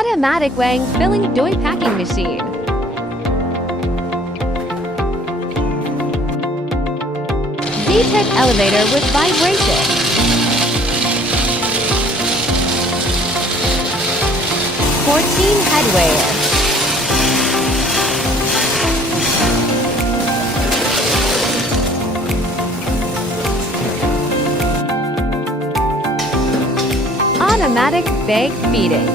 Automatic weighing filling doy packing machine. D-type elevator with vibration. Head weigher. Automatic bag feeding.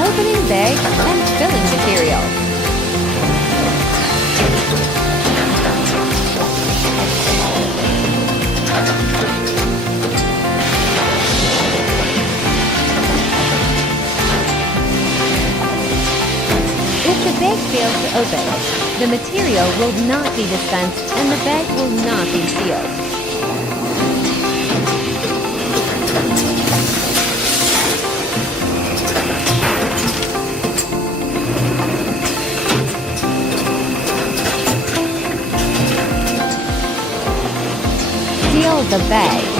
Opening bag and filling material. If the bag fails to open, the material will not be dispensed and the bag will not be sealed. Seal the bag.